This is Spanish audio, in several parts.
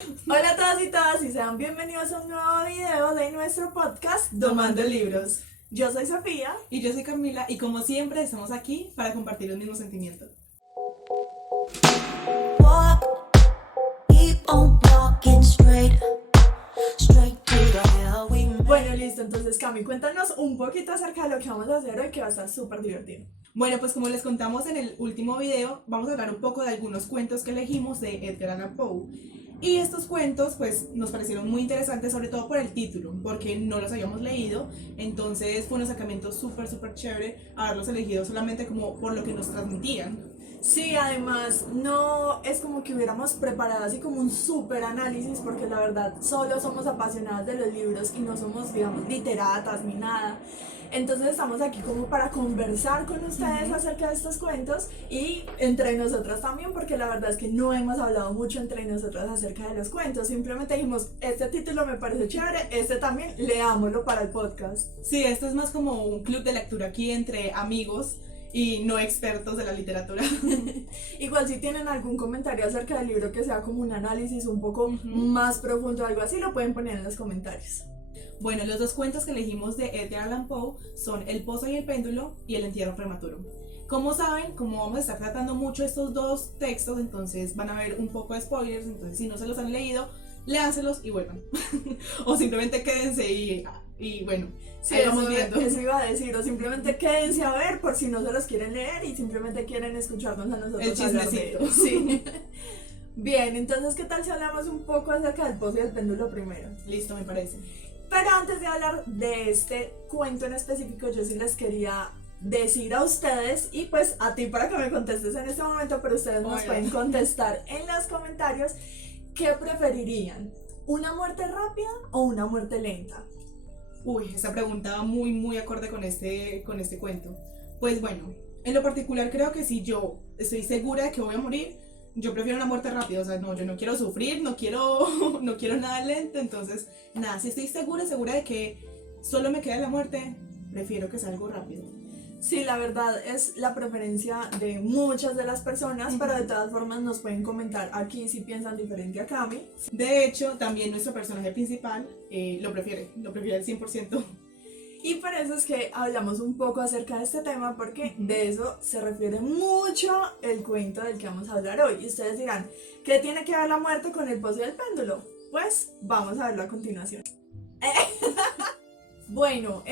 Hola a todos y todas y sean bienvenidos a un nuevo video de nuestro podcast Domando Libros. Yo soy Sofía. Y yo soy Camila y como siempre estamos aquí para compartir los mismos sentimientos. Walk, keep on walking straight to the hell we met. Bueno, listo, entonces Cami, cuéntanos un poquito acerca de lo que vamos a hacer hoy, que va a estar súper divertido. Bueno, pues como les contamos en el último video, vamos a hablar un poco de algunos cuentos que elegimos de Edgar Allan Poe. Y estos cuentos pues nos parecieron muy interesantes, sobre todo por el título, porque no los habíamos leído. Entonces fue un acercamiento súper chévere haberlos elegido solamente como por lo que nos transmitían. Sí, además no es como que hubiéramos preparado así como un súper análisis, porque la verdad solo somos apasionadas de los libros y no somos, digamos, literatas ni nada. Entonces estamos aquí como para conversar con ustedes acerca de estos cuentos y entre nosotras también, porque la verdad es que no hemos hablado mucho entre nosotras acerca de los cuentos. Simplemente dijimos, este título me parece chévere, este también, leámoslo para el podcast. Sí, esto es más como un club de lectura aquí entre amigos y no expertos de la literatura. Igual si tienen algún comentario acerca del libro que sea como un análisis un poco más profundo o algo así, lo pueden poner en los comentarios. Bueno, los dos cuentos que elegimos de Edgar Allan Poe son El pozo y el péndulo y El entierro prematuro. Como saben, como vamos a estar tratando mucho estos dos textos, entonces van a haber un poco de spoilers, entonces si no se los han leído, léanselos y vuelvan. O simplemente quédense y bueno, Sí, ahí vamos viendo. eso iba a decir, o simplemente quédense a ver por si no se los quieren leer y simplemente quieren escucharnos a nosotros El hablar de chismecito. ellos. Sí. Bien, entonces, ¿qué tal si hablamos un poco acerca del pozo y el péndulo primero? Listo, me parece. Pero antes de hablar de este cuento en específico, yo sí les quería decir a ustedes y pues a ti para que me contestes en este momento, pero ustedes nos pueden contestar en los comentarios qué preferirían, una muerte rápida o una muerte lenta. Uy, esa pregunta va muy acorde con este cuento. Pues bueno, en lo particular creo que si yo estoy segura de que voy a morir, yo prefiero una muerte rápida. O sea, no, yo no quiero sufrir, no quiero, no quiero nada lento. Entonces, nada, si estoy segura de que solo me queda la muerte, prefiero que sea algo rápido. Sí, la verdad es la preferencia de muchas de las personas, pero de todas formas nos pueden comentar aquí si piensan diferente a Cami. De hecho, también nuestro personaje principal lo prefiere al 100%. Y por eso es que hablamos un poco acerca de este tema, porque de eso se refiere mucho el cuento del que vamos a hablar hoy. Y ustedes dirán, ¿qué tiene que ver la muerte con el pozo y el péndulo? Pues vamos a verlo a continuación. Bueno,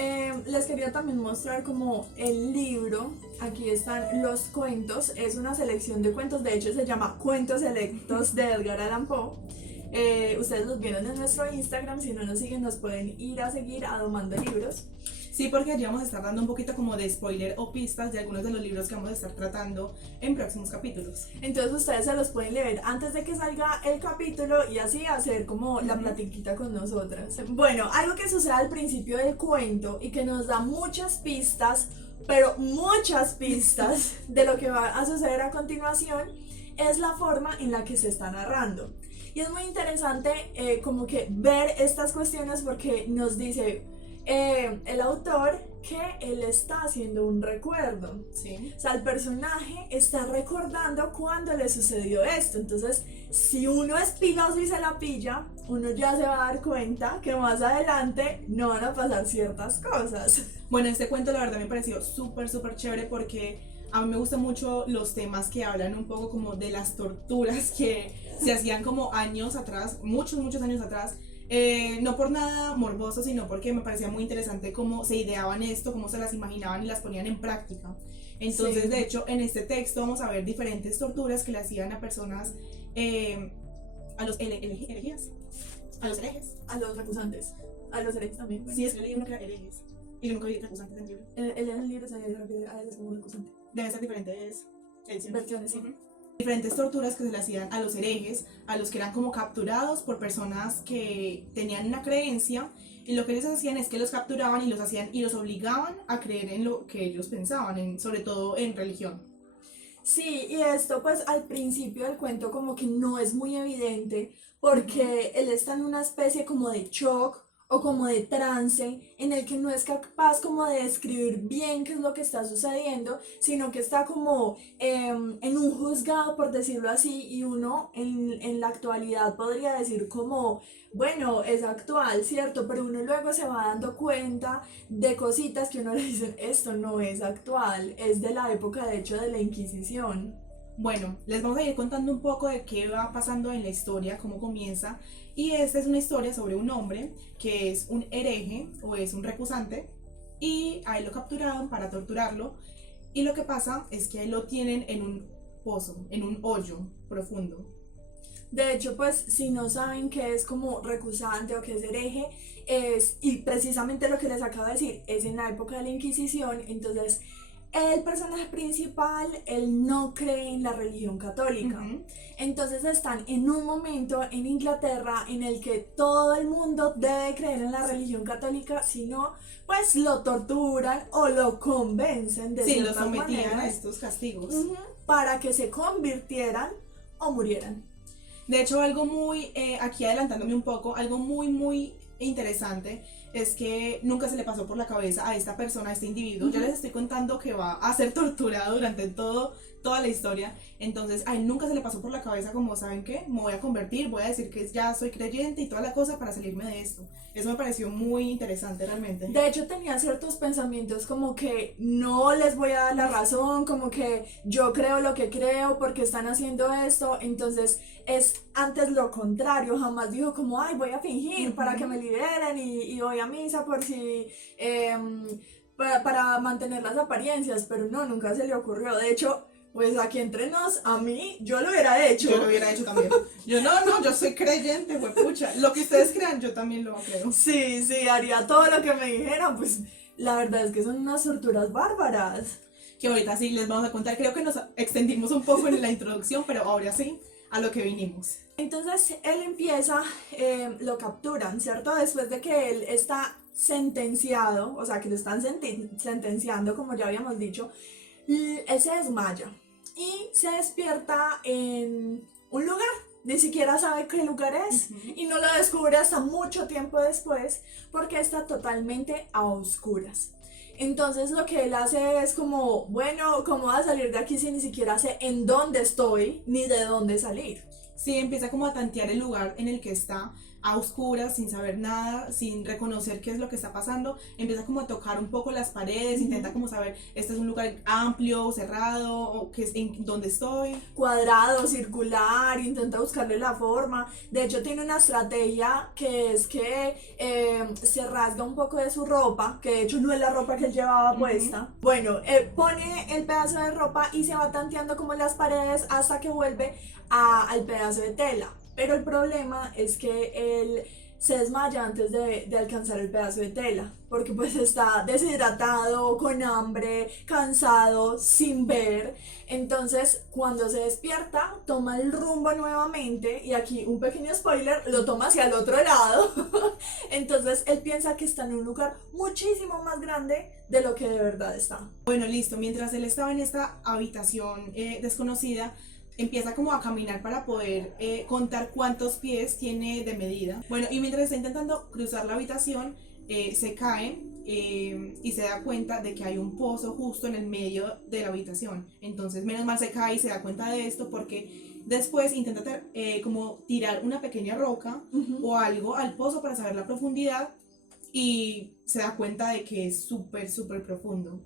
les quería también mostrar como el libro. Aquí están los cuentos. Es una selección de cuentos, de hecho se llama Cuentos Selectos de Edgar Allan Poe. Ustedes los vieron en nuestro Instagram, si no nos siguen nos pueden ir a seguir a Domando Libros. Sí, porque allí vamos a estar dando un poquito como de spoiler o pistas de algunos de los libros que vamos a estar tratando en próximos capítulos. Entonces ustedes se los pueden leer antes de que salga el capítulo y así hacer como la platiquita con nosotras. Bueno, algo que sucede al principio del cuento y que nos da muchas pistas, pero muchas pistas de lo que va a suceder a continuación, es la forma en la que se está narrando. Y es muy interesante como que ver estas cuestiones, porque nos dice el autor que él está haciendo un recuerdo. Sí. O sea, el personaje está recordando cuando le sucedió esto. Entonces, si uno es piloso y se la pilla, uno ya se va a dar cuenta que más adelante no van a pasar ciertas cosas. Bueno, este cuento la verdad me pareció súper chévere porque a mí me gustan mucho los temas que hablan un poco como de las torturas que se hacían como años atrás, muchos años atrás. No por nada morboso, sino porque me parecía muy interesante cómo se ideaban esto, cómo se las imaginaban y las ponían en práctica. Entonces, Sí. de hecho, en este texto vamos a ver diferentes torturas que le hacían a personas, a los herejías, a los herejes. A los recusantes. A los herejes también. Bueno. Sí, es que yo leí uno que era herejes y yo nunca vi recusantes en el libro. Él en el libro se refiere a él como recusante. Deben ser diferentes ediciones. Versiones, sí. Diferentes torturas que se le hacían a los herejes, a los que eran como capturados por personas que tenían una creencia, y lo que ellos hacían es que los capturaban y los hacían y los obligaban a creer en lo que ellos pensaban, sobre todo en religión. Sí, y esto pues al principio del cuento como que no es muy evidente, porque él está en una especie como de shock o como de trance, en el que no es capaz como de describir bien qué es lo que está sucediendo, sino que está como en un juzgado, por decirlo así, y uno en la actualidad podría decir como, bueno, es actual, ¿cierto? Pero uno luego se va dando cuenta de cositas que uno le dice, esto no es actual, es de la época de hecho de la Inquisición. Bueno, les vamos a ir contando un poco de qué va pasando en la historia, cómo comienza. Y esta es una historia sobre un hombre que es un hereje o es un recusante y a él lo capturaron para torturarlo. Y lo que pasa es que a él lo tienen en un pozo, en un hoyo profundo. De hecho, pues si no saben qué es como recusante o qué es hereje, y precisamente lo que les acabo de decir, es en la época de la Inquisición, entonces el personaje principal, él no cree en la religión católica. Ujú. Entonces están en un momento en Inglaterra en el que todo el mundo debe creer en la religión católica, si no, pues lo torturan o lo convencen de Sí, lo ciertas sometían a maneras, estos castigos. para que se convirtieran o murieran. De hecho, algo muy, aquí adelantándome un poco, algo muy interesante es que nunca se le pasó por la cabeza a esta persona, a este individuo. Yo les estoy contando que va a ser torturado durante toda la historia. Entonces, a él nunca se le pasó por la cabeza como, ¿saben qué? Me voy a convertir, voy a decir que ya soy creyente y toda la cosa para salirme de esto. Eso me pareció muy interesante realmente. De hecho, tenía ciertos pensamientos como que no les voy a dar la razón, como que yo creo lo que creo porque están haciendo esto, entonces es antes lo contrario, jamás dijo como, ay, voy a fingir para que me liberen y voy a misa por si, para mantener las apariencias, pero no, nunca se le ocurrió. De hecho, pues aquí entre nos, a mí, yo lo hubiera hecho. Yo lo hubiera hecho también. Yo no, yo soy creyente, pucha. Lo que ustedes crean, yo también lo creo. Sí, haría todo lo que me dijeran, pues la verdad es que son unas torturas bárbaras. Que ahorita sí les vamos a contar. Creo que nos extendimos un poco en la introducción, pero ahora sí, a lo que vinimos. Entonces él empieza, lo capturan, ¿cierto? Después de que él está sentenciado, o sea, que lo están sentenciando, como ya habíamos dicho, él se desmaya y se despierta en un lugar. Ni siquiera sabe qué lugar es y no lo descubre hasta mucho tiempo después porque está totalmente a oscuras. Entonces lo que él hace es como, bueno, ¿cómo voy a salir de aquí si ni siquiera sé en dónde estoy ni de dónde salir? Sí, empieza como a tantear el lugar en el que está, a oscuras, sin saber nada, sin reconocer qué es lo que está pasando. Empieza como a tocar un poco las paredes, intenta como saber, este es un lugar amplio, cerrado, o qué es, en dónde estoy. Cuadrado, circular, intenta buscarle la forma. De hecho tiene una estrategia que es que se rasga un poco de su ropa, que de hecho no es la ropa que él llevaba puesta. Bueno, pone el pedazo de ropa y se va tanteando como en las paredes hasta que vuelve al pedazo de tela. Pero el problema es que él se desmaya antes de alcanzar el pedazo de tela, porque pues está deshidratado, con hambre, cansado, sin ver. Entonces cuando se despierta toma el rumbo nuevamente, y aquí un pequeño spoiler, lo toma hacia el otro lado. Entonces él piensa que está en un lugar muchísimo más grande de lo que de verdad está. Bueno, listo, mientras él estaba en esta habitación desconocida, empieza como a caminar para poder contar cuántos pies tiene de medida. Bueno, y mientras está intentando cruzar la habitación, se cae y se da cuenta de que hay un pozo justo en el medio de la habitación. Entonces, menos mal se cae y se da cuenta de esto porque después intenta como tirar una pequeña roca o algo al pozo para saber la profundidad y se da cuenta de que es súper profundo.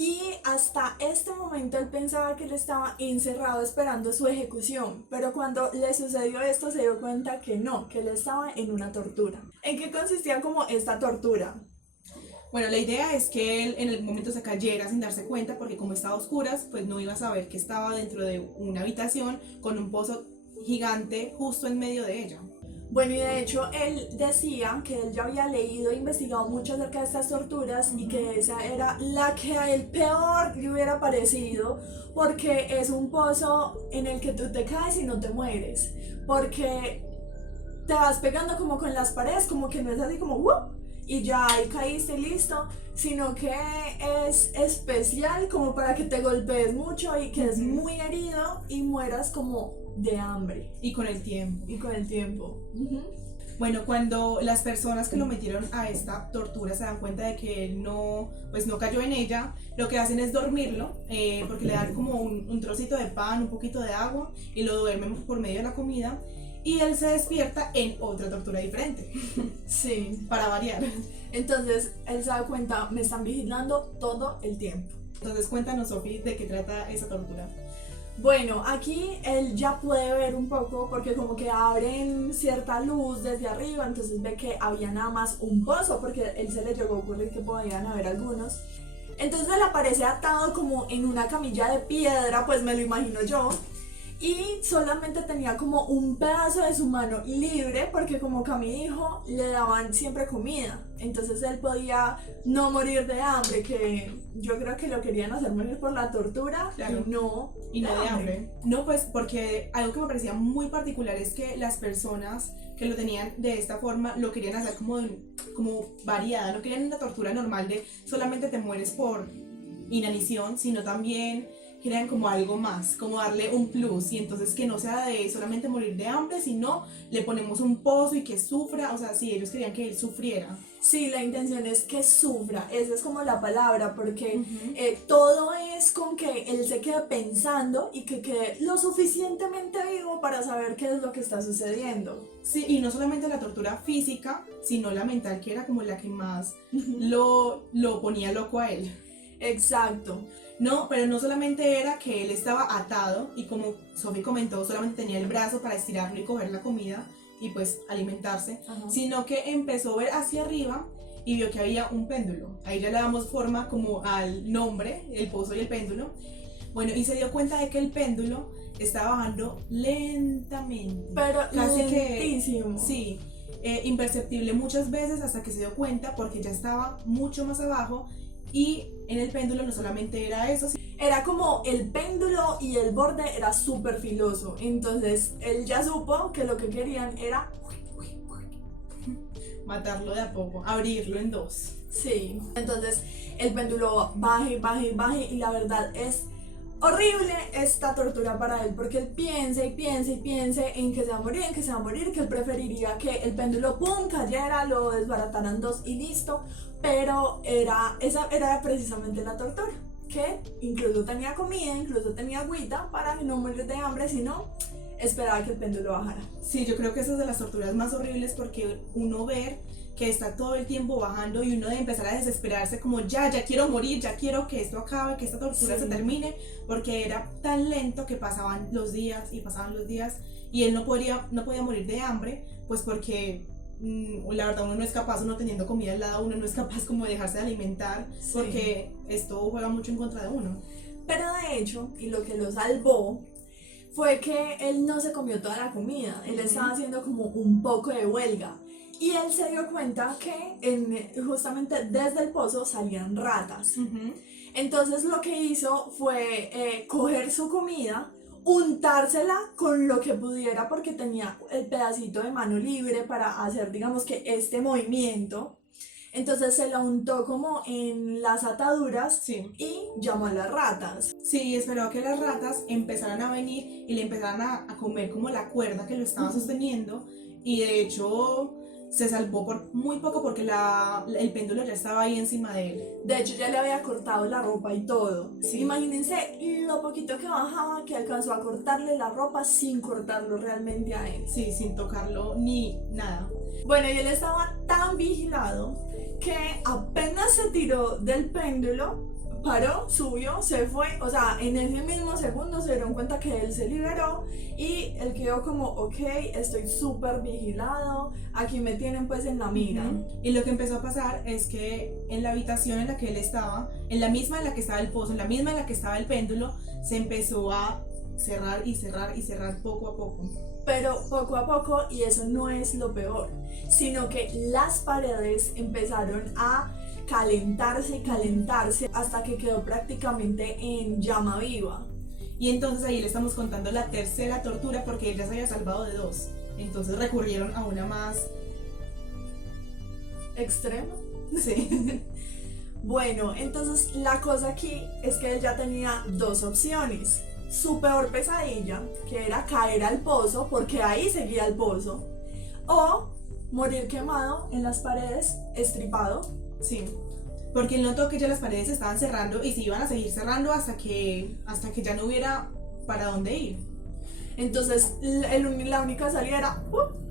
Y hasta este momento él pensaba que él estaba encerrado esperando su ejecución, pero cuando le sucedió esto se dio cuenta que no, que él estaba en una tortura. ¿En qué consistía como esta tortura? Bueno, la idea es que él en el momento se cayera sin darse cuenta porque como estaba a oscuras, pues no iba a saber que estaba dentro de una habitación con un pozo gigante justo en medio de ella. Bueno, y de hecho él decía que él ya había leído e investigado mucho acerca de estas torturas y que esa era la que a él peor le hubiera parecido, porque es un pozo en el que tú te caes y no te mueres, porque te vas pegando como con las paredes, como que no es así como ¡wup! Y ya ahí caíste y listo, sino que es especial como para que te golpees mucho y quedes muy herido y mueras como de hambre. Y con el tiempo. Y con el tiempo. Bueno, cuando las personas que lo metieron a esta tortura se dan cuenta de que él pues no cayó en ella, lo que hacen es dormirlo, porque le dan como un trocito de pan, un poquito de agua y lo duermen por medio de la comida y él se despierta en otra tortura diferente, Sí. para variar. Entonces él se da cuenta, me están vigilando todo el tiempo. Entonces cuéntanos, Sofi, de qué trata esa tortura. Bueno, aquí él ya puede ver un poco porque como que abren cierta luz desde arriba, entonces ve que había nada más un pozo porque él se le llegó a ocurrir que podían haber algunos. Entonces él aparece atado como en una camilla de piedra, pues me lo imagino yo. Y solamente tenía como un pedazo de su mano libre porque como Cami dijo, le daban siempre comida. Entonces él podía no morir de hambre, que yo creo que lo querían hacer morir por la tortura. Claro. Y no de hambre. No, pues porque algo que me parecía muy particular es que las personas que lo tenían de esta forma lo querían hacer como variada, no querían una tortura normal de solamente te mueres por inanición, sino también querían como algo más, como darle un plus y entonces que no sea de solamente morir de hambre, sino le ponemos un pozo y que sufra, o sea, sí, ellos querían que él sufriera. Sí, la intención es que sufra, esa es como la palabra, porque todo es con que él se quede pensando y que quede lo suficientemente vivo para saber qué es lo que está sucediendo. Sí, y no solamente la tortura física, sino la mental, que era como la que más lo ponía loco a él. Exacto. No, pero no solamente era que él estaba atado y como Sofi comentó, solamente tenía el brazo para estirarlo y coger la comida y pues alimentarse, Ajá. sino que empezó a ver hacia arriba y vio que había un péndulo. Ahí ya le damos forma como al nombre, el pozo y el péndulo. Bueno, y se dio cuenta de que el péndulo estaba bajando lentamente. Pero casi lentísimo. que, sí, imperceptible muchas veces hasta que se dio cuenta porque ya estaba mucho más abajo y en el péndulo no solamente era eso, Era como el péndulo y el borde era súper filoso. Entonces él ya supo que lo que querían era... matarlo de a poco, abrirlo en dos. Sí. Entonces el péndulo baje, baje, baje y la verdad es horrible esta tortura para él porque él piensa y piensa y piensa en que se va a morir, en que se va a morir, que él preferiría que el péndulo pum cayera, lo desbarataran dos y listo. Pero esa era precisamente la tortura, que incluso tenía comida, incluso tenía agüita para no morir de hambre, sino esperaba que el péndulo bajara. Sí, yo creo que esa es de las torturas más horribles porque uno ver que está todo el tiempo bajando y uno de empezar a desesperarse como ya quiero morir, ya quiero que esto acabe, que esta tortura Sí. se termine, porque era tan lento que pasaban los días y él no podía morir de hambre, pues porque la verdad uno no es capaz, uno teniendo comida al lado, uno no es capaz como de dejarse de alimentar, Sí. porque esto juega mucho en contra de uno. Pero de hecho, y lo que lo salvó fue que él no se comió toda la comida, él estaba haciendo como un poco de huelga. Y él se dio cuenta que justamente desde el pozo salían ratas. Entonces lo que hizo fue coger su comida, untársela con lo que pudiera porque tenía el pedacito de mano libre para hacer, digamos que este movimiento. Entonces se la untó como en las ataduras Sí. y llamó a las ratas. Sí, esperó que las ratas empezaran a venir y le empezaran a comer como la cuerda que lo estaba sosteniendo y de hecho se salvó por muy poco porque el péndulo ya estaba ahí encima de él. De hecho ya le había cortado la ropa y todo. Sí. Imagínense lo poquito que bajaba que alcanzó a cortarle la ropa sin cortarlo realmente a él. Sí, sin tocarlo ni nada. Bueno, y él estaba tan vigilado que apenas se tiró del péndulo, paró, subió, se fue, o sea, en ese mismo segundo se dieron cuenta que él se liberó y él quedó como, ok, estoy súper vigilado, aquí me tienen pues en la mira. Y lo que empezó a pasar es que en la habitación en la que él estaba, en la misma en la que estaba el pozo, en la misma en la que estaba el péndulo, se empezó a cerrar y cerrar y cerrar poco a poco. Pero poco a poco, y eso no es lo peor, sino que las paredes empezaron a calentarse y calentarse hasta que quedó prácticamente en llama viva. Y entonces ahí le estamos contando la tercera tortura porque él ya se había salvado de dos. Entonces recurrieron a una más. ¿Extrema? Sí. Bueno, entonces la cosa aquí es que él ya tenía dos opciones. Su peor pesadilla, que era caer al pozo, porque ahí seguía el pozo, o morir quemado en las paredes, estripado. Sí, porque él notó que ya las paredes se estaban cerrando y se iban a seguir cerrando hasta que ya no hubiera para dónde ir. Entonces la única salida era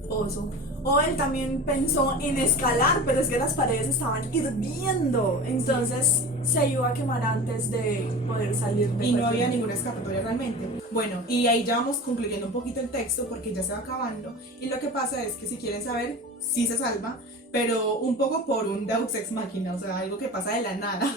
pozo. O él también pensó en escalar, pero es que las paredes estaban hirviendo. Entonces se iba a quemar antes de poder salir de Y no cualquier había momento. ninguna escapatoria realmente. Bueno, y ahí ya vamos concluyendo un poquito el texto porque ya se va acabando. Y lo que pasa es que si quieren saber, sí se salva, pero un poco por un Deus Ex Machina, o sea, algo que pasa de la nada.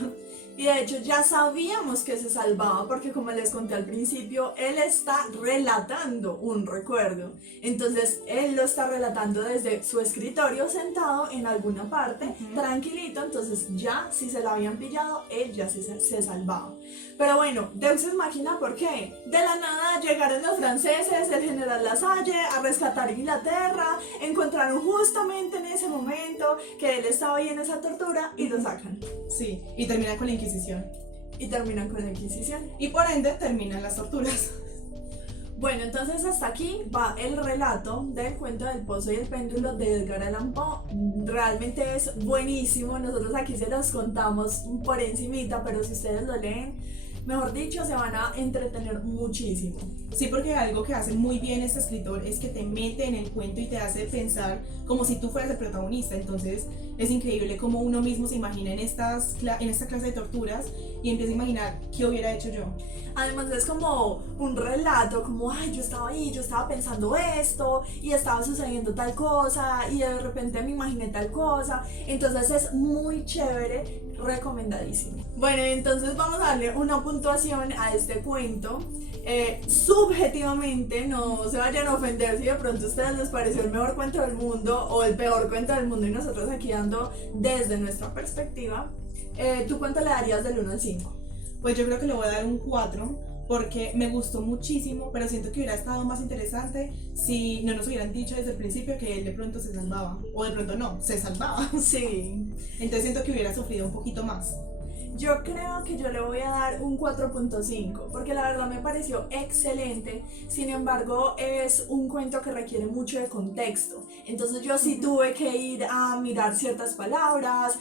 Y de hecho ya sabíamos que se salvaba porque como les conté al principio, él está relatando un recuerdo. Entonces él lo está relatando desde su escritorio sentado en alguna parte, tranquilito. Entonces ya si se la habían pillado, él ya se salvaba. Pero bueno, Deus Ex Machina, ¿por qué? De la nada llegaron los franceses, el general Lasalle, a rescatar Inglaterra, encontraron justamente en ese momento que él estaba ahí en esa tortura y lo sacan. Sí, y terminan con la Inquisición. Y terminan con la Inquisición. Y por ende terminan las torturas. Bueno, entonces hasta aquí va el relato del cuento del pozo y el péndulo de Edgar Allan Poe. Realmente es buenísimo, nosotros aquí se los contamos por encimita, pero si ustedes lo leen, mejor dicho, se van a entretener muchísimo. Sí, porque algo que hace muy bien este escritor es que te mete en el cuento y te hace pensar como si tú fueras el protagonista. Entonces es increíble cómo uno mismo se imagina en esta clase de torturas y empieza a imaginar qué hubiera hecho yo. Además es como un relato, como, ay, yo estaba ahí, yo estaba pensando esto, y estaba sucediendo tal cosa, y de repente me imaginé tal cosa. Entonces es muy chévere, recomendadísimo. Bueno, entonces vamos a darle una puntuación a este cuento. Subjetivamente, no se vayan a ofender si de pronto a ustedes les pareció el mejor cuento del mundo o el peor cuento del mundo y nosotros aquí dando desde nuestra perspectiva. ¿Tú cuánto le darías del 1 al 5? Pues yo creo que le voy a dar un 4 porque me gustó muchísimo, pero siento que hubiera estado más interesante si no nos hubieran dicho desde el principio que él de pronto se salvaba, o de pronto no, se salvaba. Sí. Entonces siento que hubiera sufrido un poquito más. Yo creo que yo le voy a dar un 4.5 porque la verdad me pareció excelente. Sin embargo, es un cuento que requiere mucho de contexto. Entonces yo sí tuve que ir a mirar ciertas palabras,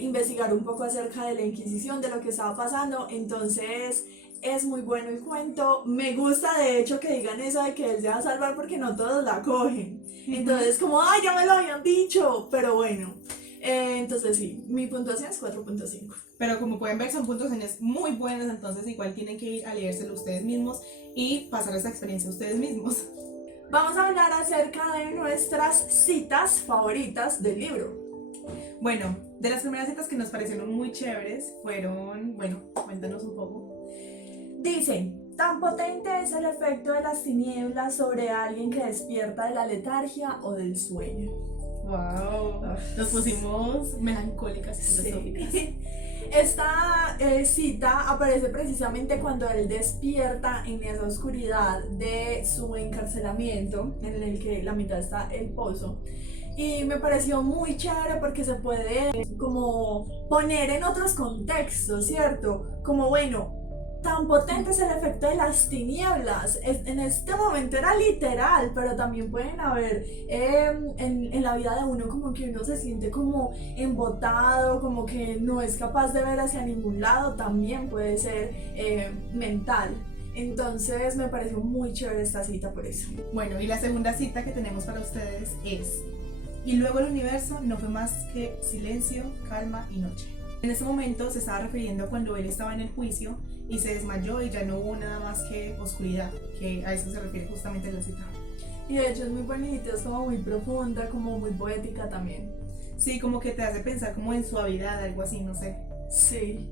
investigar un poco acerca de la Inquisición, de lo que estaba pasando. Entonces es muy bueno el cuento. Me gusta de hecho que digan eso de que él se va a salvar porque no todos la cogen. Entonces como, ay, ya me lo habían dicho, pero bueno. Entonces sí, mi puntuación es 4.5. Pero como pueden ver son puntuaciones muy buenas, entonces igual tienen que ir a leérselo ustedes mismos y pasar esta experiencia ustedes mismos. Vamos a hablar acerca de nuestras citas favoritas del libro. Bueno, de las primeras citas que nos parecieron muy chéveres fueron, bueno, cuéntanos un poco. Dice, tan potente es el efecto de las tinieblas sobre alguien que despierta de la letargia o del sueño. Wow, nos pusimos melancólicas y filosóficas. Sí. Esta cita aparece precisamente cuando él despierta en esa oscuridad de su encarcelamiento, en el que la mitad está el pozo. Y me pareció muy chévere porque se puede como poner en otros contextos, ¿cierto? Como bueno, tan potente es el efecto de las tinieblas. En este momento era literal, pero también pueden haber en la vida de uno como que uno se siente como embotado, como que no es capaz de ver hacia ningún lado, también puede ser mental. Entonces me pareció muy chévere esta cita por eso. Bueno, y la segunda cita que tenemos para ustedes es: y luego el universo no fue más que silencio, calma y noche. En ese momento se estaba refiriendo a cuando él estaba en el juicio y se desmayó y ya no hubo nada más que oscuridad, que a eso se refiere justamente la cita. Y de hecho es muy bonita, es como muy profunda, como muy poética también. Sí, como que te hace pensar como en suavidad, algo así, no sé. Sí.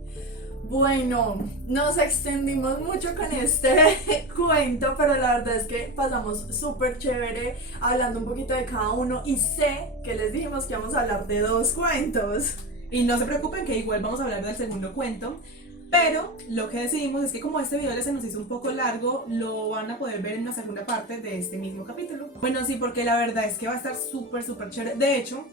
Bueno, nos extendimos mucho con este cuento, pero la verdad es que pasamos súper chévere hablando un poquito de cada uno y sé que les dijimos que vamos a hablar de 2 cuentos. Y no se preocupen que igual vamos a hablar del segundo cuento, pero lo que decidimos es que como este video se nos hizo un poco largo, lo van a poder ver en la segunda parte de este mismo capítulo. Bueno, sí, porque la verdad es que va a estar súper chévere. De hecho,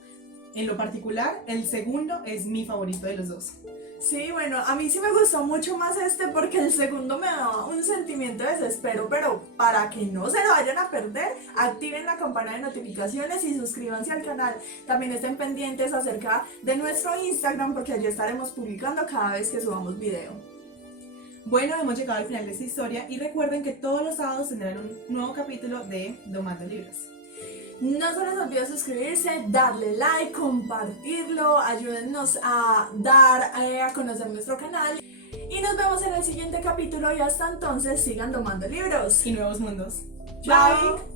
En lo particular, el segundo es mi favorito de los dos. Sí, bueno, a mí sí me gustó mucho más este porque el segundo me daba un sentimiento de desespero, pero para que no se lo vayan a perder, activen la campana de notificaciones y suscríbanse al canal. También estén pendientes acerca de nuestro Instagram porque allí estaremos publicando cada vez que subamos video. Bueno, hemos llegado al final de esta historia y recuerden que todos los sábados tendrán un nuevo capítulo de Domando Libros. No se les olvide suscribirse, darle like, compartirlo, ayúdennos a dar a conocer nuestro canal. Y nos vemos en el siguiente capítulo y hasta entonces sigan domando libros. Y nuevos mundos. Bye.